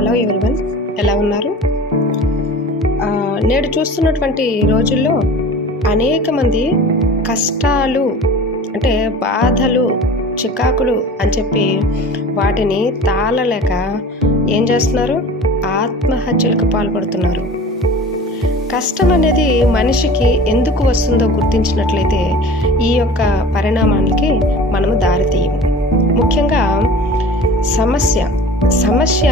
Hello everyone ఎలా ఉన్నారు? నేడు చూస్తున్నటువంటి రోజుల్లో అనేక మంది కష్టాలు అంటే బాధలు చికాకులు అని చెప్పి వాటిని తాళలేక ఏం చేస్తున్నారు? ఆత్మహత్యలకు పాల్పడుతున్నారు. కష్టం అనేది మనిషికి ఎందుకు వస్తుందో గుర్తించినట్లయితే ఈ యొక్క పరిణామానికి మనము దారితీయము ముఖ్యంగా సమస్య సమస్య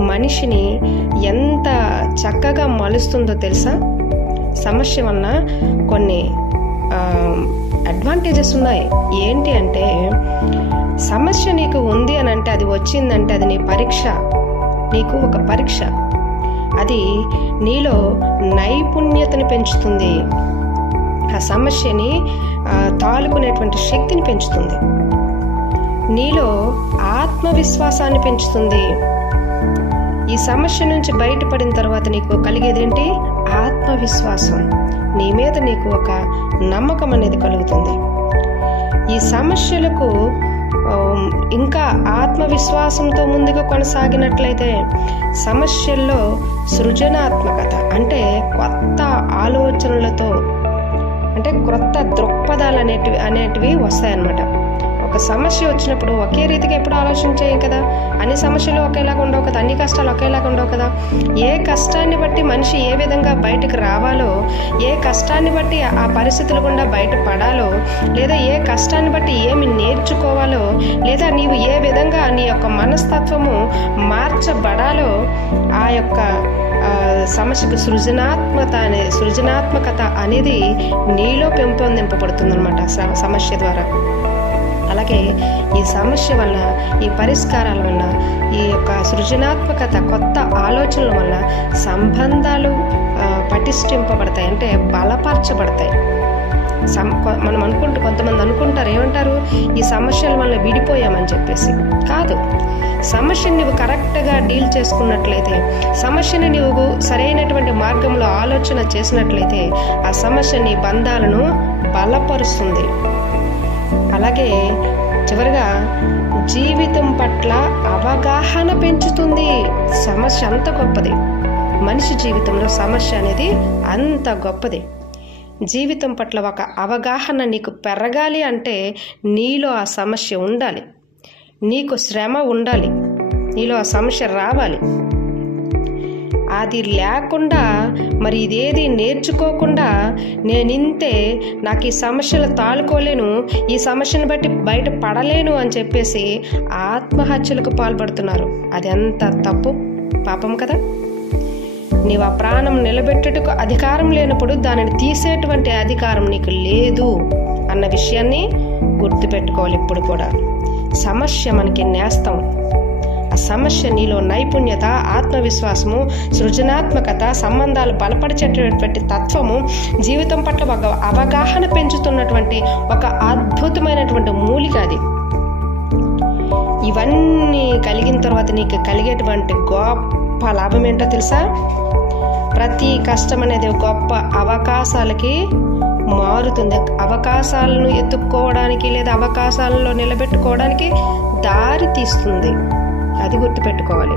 మనిషిని ఎంత చక్కగా మలుస్తుందో తెలుసా? సమస్య వలన కొన్ని అడ్వాంటేజెస్ ఉన్నాయి. ఏంటి అంటే సమస్య నీకు ఉంది అని అంటే అది వచ్చిందంటే అది నీ పరీక్ష. నీకు ఒక పరీక్ష. అది నీలో నైపుణ్యతను పెంచుతుంది. ఆ సమస్యని తాలుకునేటువంటి శక్తిని పెంచుతుంది. నీలో ఆత్మవిశ్వాసాన్ని పెంచుతుంది. ఈ సమస్య నుంచి బయటపడిన తర్వాత నీకు కలిగేదేంటి ఆత్మవిశ్వాసం. నీ మీద నీకు ఒక నమ్మకం అనేది కలుగుతుంది. ఈ సమస్యలకు ఇంకా ఆత్మవిశ్వాసంతో ముందుకు కొనసాగినట్లయితే సమస్యల్లో సృజనాత్మకత అంటే కొత్త ఆలోచనలతో అంటే క్రొత్త దృక్పథాలు అనేటివి అనేటివి వస్తాయన్నమాట. సమస్య వచ్చినప్పుడు ఒకే రీతిగా ఎప్పుడు ఆలోచించేయం కదా? అన్ని సమస్యలు ఒకేలాగా ఉండవు కదా? అన్ని కష్టాలు ఒకేలాగా ఉండవు కదా? ఏ కష్టాన్ని బట్టి మనిషి ఏ విధంగా బయటకు రావాలో ఏ కష్టాన్ని బట్టి ఆ పరిస్థితుల గుండా బయటపడాలో లేదా ఏ కష్టాన్ని బట్టి ఏమి నేర్చుకోవాలో లేదా నీవు ఏ విధంగా నీ యొక్క మనస్తత్వము మార్చబడాలో ఆ యొక్క సమస్యకు సృజనాత్మత అనే సృజనాత్మకత అనేది నీలో పెంపొందింపబడుతుందన్నమాట స- సమస్య ద్వారా. అలాగే ఈ సమస్య వల్ల ఈ పరిష్కారాల వల్ల ఈ యొక్క సృజనాత్మకత కొత్త ఆలోచనల వల్ల సంబంధాలు పటిష్టింపబడతాయి అంటే బలపరచబడతాయి. సం కొ- మనం అనుకుంటూ కొంతమంది అనుకుంటారు ఏమంటారు? ఈ సమస్యల వల్ల విడిపోయామని చెప్పేసి. కాదు. సమస్యని నువ్వు కరెక్ట్గా డీల్ చేసుకున్నట్లయితే సమస్యని నువ్వు సరైనటువంటి మార్గంలో ఆలోచన చేసినట్లయితే ఆ సమస్య నీ బంధాలను బలపరుస్తుంది. అలాగే చివరిగా జీవితం పట్ల అవగాహన పెంచుతుంది. సమస్య అంత గొప్పది. మనిషి జీవితంలో సమస్య అనేది అంత గొప్పది. జీవితం పట్ల ఒక అవగాహన నీకు పెరగాలి అంటే నీలో ఆ సమస్య ఉండాలి. నీకు శ్రమ ఉండాలి. నీలో ఆ సమస్య రావాలి. అది లేకుండా మరి ఇదేది నేర్చుకోకుండా నేనింతే నాకు ఈ సమస్యలు తాలుకోలేను ఈ సమస్యను బట్టి బయట పడలేను అని చెప్పేసి ఆత్మహత్యలకు పాల్పడుతున్నారు. అది ఎంత తప్పు? పాపం కదా. నీవు ఆ ప్రాణం నిలబెట్టుటకు అధికారం లేనప్పుడు దానిని తీసేటువంటి అధికారం నీకు లేదు అన్న విషయాన్ని గుర్తుపెట్టుకోవాలి ఇప్పుడు కూడా. సమస్య మనకి నేస్తం. ఆ సమస్య నీలో నైపుణ్యత ఆత్మవిశ్వాసము సృజనాత్మకత సంబంధాలు బలపరిచేటటువంటి తత్వము జీవితం పట్ల ఒక అవగాహన పెంచుతున్నటువంటి ఒక అద్భుతమైనటువంటి మూలిక అది. ఇవన్నీ కలిగిన తర్వాత నీకు కలిగేటువంటి గొప్ప లాభం ఏంటో తెలుసా? ప్రతి కష్టం అనేది గొప్ప అవకాశాలకి మారుతుంది. అవకాశాలను ఎత్తుక్కోవడానికి లేదా అవకాశాలలో నిలబెట్టుకోవడానికి దారి తీస్తుంది. అది గుర్తుపెట్టుకోవాలి.